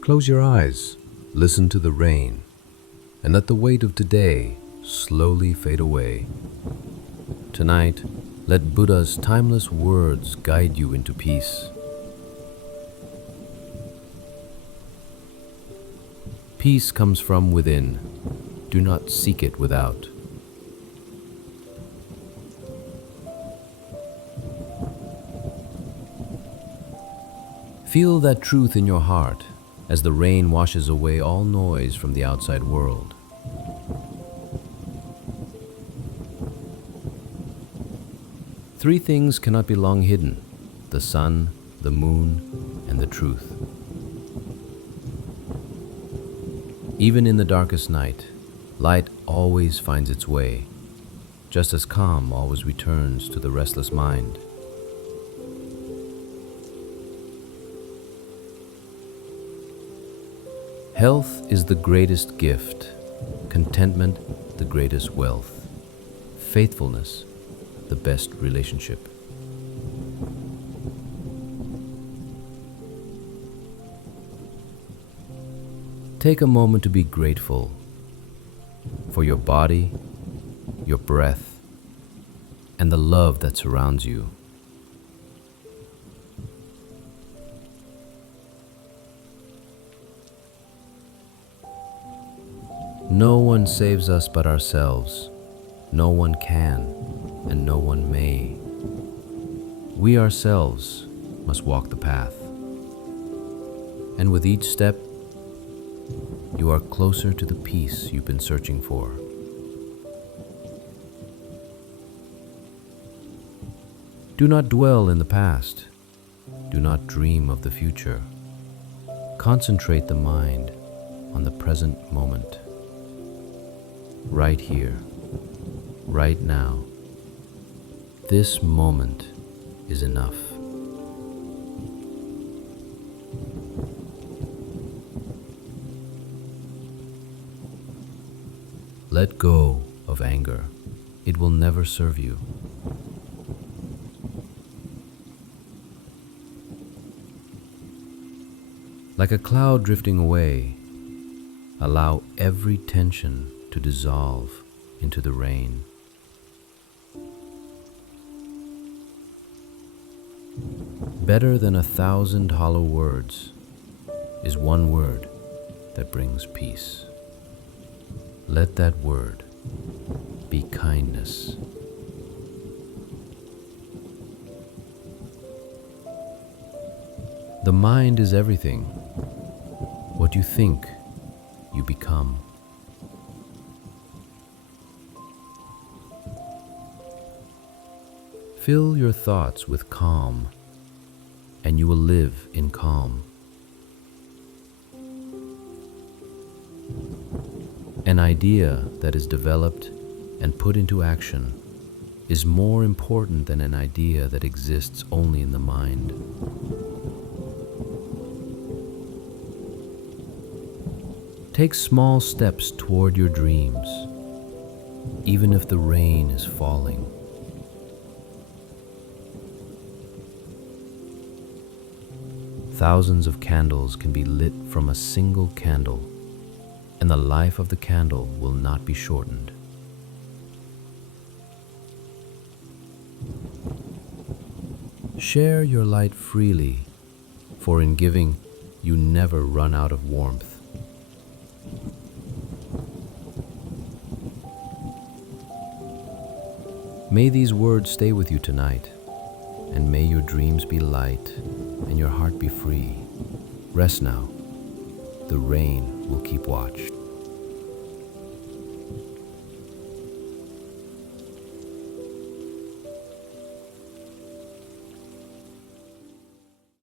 Close your eyes, listen to the rain, and let the weight of today slowly fade away. Tonight, let Buddha's timeless words guide you into peace. Peace comes from within. Do not seek it without. Feel that truth in your heart as the rain washes away all noise from the outside world. Three things cannot be long hidden: the sun, the moon, and the truth. Even in the darkest night, light always finds its way, just as calm always returns to the restless mind. Health is the greatest gift, contentment the greatest wealth, faithfulness the best relationship. Take a moment to be grateful for your body, your breath, and the love that surrounds you. No one saves us but ourselves. No one can, and no one may. We ourselves must walk the path. And with each step, you are closer to the peace you've been searching for. Do not dwell in the past. Do not dream of the future. Concentrate the mind on the present moment. Right here, right now. This moment is enough. Let go of anger. It will never serve you. Like a cloud drifting away, allow every tension to dissolve into the rain. Better than 1,000 hollow words is one word that brings peace. Let that word be kindness. The mind is everything. What you think, you become. Fill your thoughts with calm, and you will live in calm. An idea that is developed and put into action is more important than an idea that exists only in the mind. Take small steps toward your dreams, even if the rain is falling. Thousands of candles can be lit from a single candle, and the life of the candle will not be shortened. Share your light freely, for in giving, you never run out of warmth. May these words stay with you tonight, and may your dreams be light and your heart be free. Rest now. The rain will keep watch.